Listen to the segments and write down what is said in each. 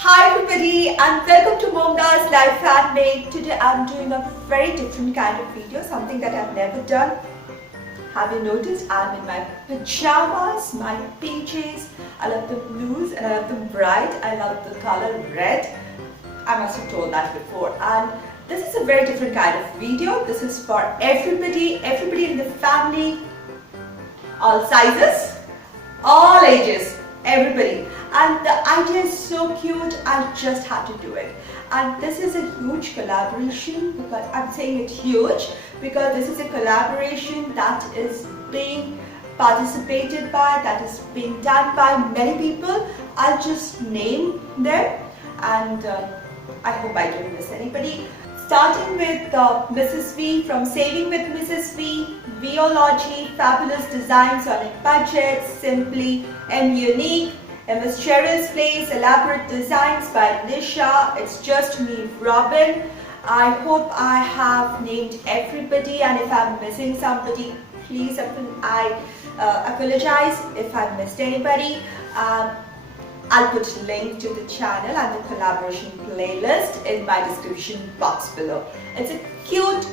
Hi everybody and welcome to MomDas Life Handmade. Today I'm doing a very different kind of video, something that I've never done. Have you noticed I'm in my pajamas, my PJs. I love them blues and I love them bright. I love the color red. I must have told that before. And this is a very different kind of video. This is for everybody in the family, all sizes, all ages, everybody. And the idea is so cute, I just had to do it. And this is a huge collaboration, because I'm saying it huge because this is a collaboration that is being participated by, that is being done by many people. I'll just name them and I hope I don't miss anybody. Starting with Mrs. V from Saving with Mrs. V, Viology, Fabulous Designs on a Budget, Simply and Unique, Ms. Cheryl's Place, Elaborate Designs by Nisha, It's Just Me, Robin. I hope I have named everybody, and if I'm missing somebody, please I apologize if I missed anybody. I'll put a link to the channel and the collaboration playlist in my description box below. It's a cute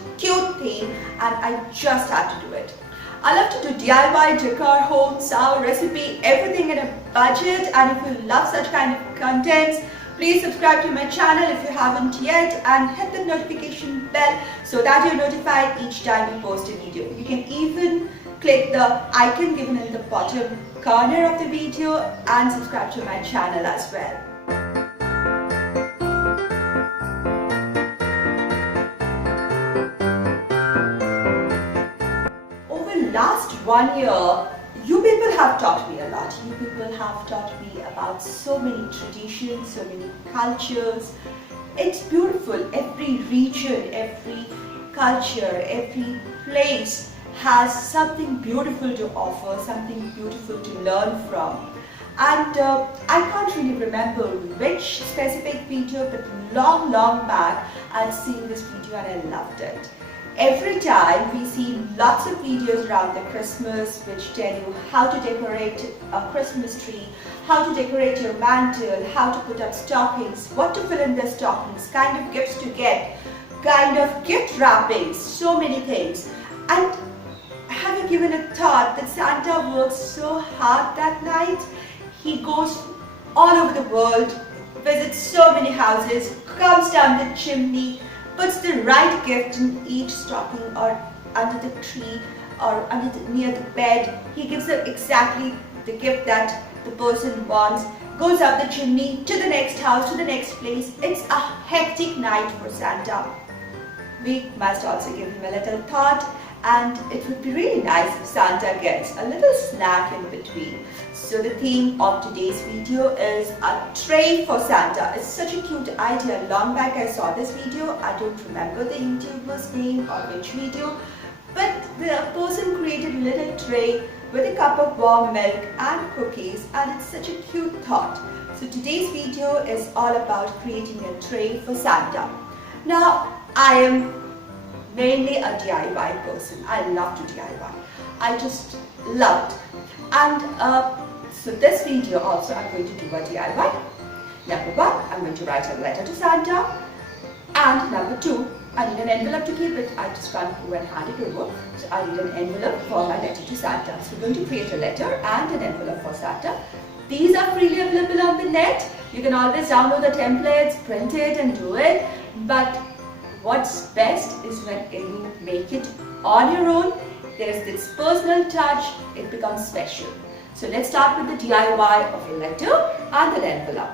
theme and I just had to do it. I love to do DIY, decor, home, sound, recipe, everything in a budget. And if you love such kind of contents, please subscribe to my channel if you haven't yet and hit the notification bell so that you're notified each time we post a video. You can even click the icon given in the bottom corner of the video and subscribe to my channel as well. Last 1 year, you people have taught me a lot. You people have taught me about so many traditions, so many cultures. It's beautiful. Every region, every culture, every place has something beautiful to offer, something beautiful to learn from. And I can't really remember which specific video, but long back I've seen this video and I loved it. Every time we see lots of videos around the Christmas which tell you how to decorate a Christmas tree, how to decorate your mantle, how to put up stockings, what to fill in the stockings, kind of gifts to get, kind of gift wrappings, so many things. And have you given a thought that Santa works so hard that night? He goes all over the world, visits so many houses, comes down the chimney, puts the right gift in each stocking or under the tree or near the bed. He gives them exactly the gift that the person wants, goes up the chimney to the next house, to the next place. It's a hectic night for Santa. We must also give him a little thought, and it would be really nice if Santa gets a little snack in between. So the theme of today's video is a tray for Santa. It's such a cute idea. Long back I saw this video. I don't remember the YouTuber's name or which video, but the person created a little tray with a cup of warm milk and cookies, and it's such a cute thought. So today's video is all about creating a tray for Santa. Now, I am mainly a DIY person. I love to DIY. I just loved. And so this video also I'm going to do a DIY. Number 1, I'm going to write a letter to Santa. And number 2, I need an envelope to keep it. I just can't go and hand it over. So I need an envelope for my letter to Santa. So we're going to create a letter and an envelope for Santa. These are freely available on the net. You can always download the templates, print it and do it. But what's best is when you make it on your own. There's this personal touch, it becomes special. So let's start with the DIY of a letter and an envelope.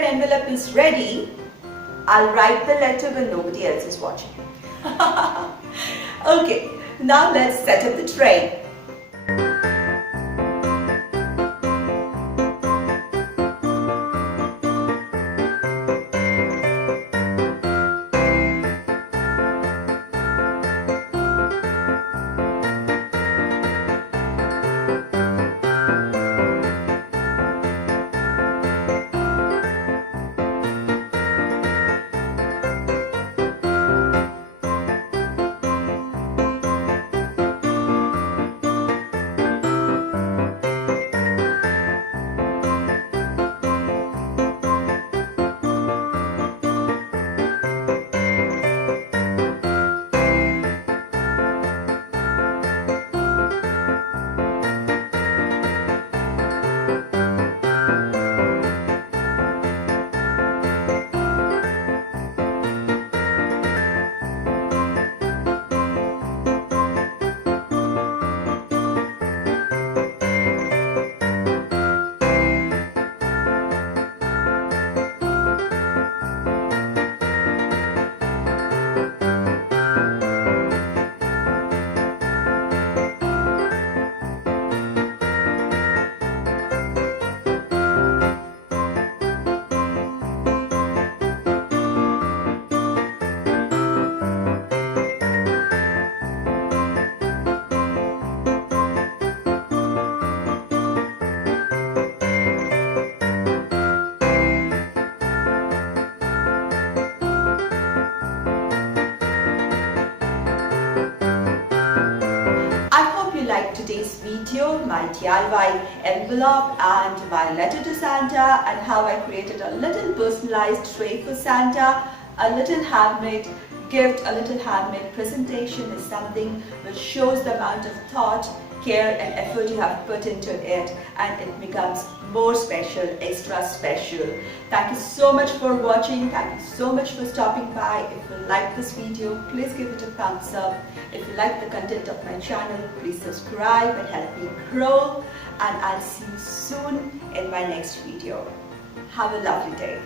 red envelope is ready, I'll write the letter when nobody else is watching. Okay, now let's set up the tray. Like today's video, my DIY envelope and my letter to Santa, and how I created a little personalized tray for Santa. A little handmade gift, a little handmade presentation is something which shows the amount of thought, care and effort you have put into it, and it becomes more special, extra special. Thank you so much for watching. Thank you so much for stopping by. If you like this video, please give it a thumbs up. If you like the content of my channel, please subscribe and help me grow. And I'll see you soon in my next video. Have a lovely day.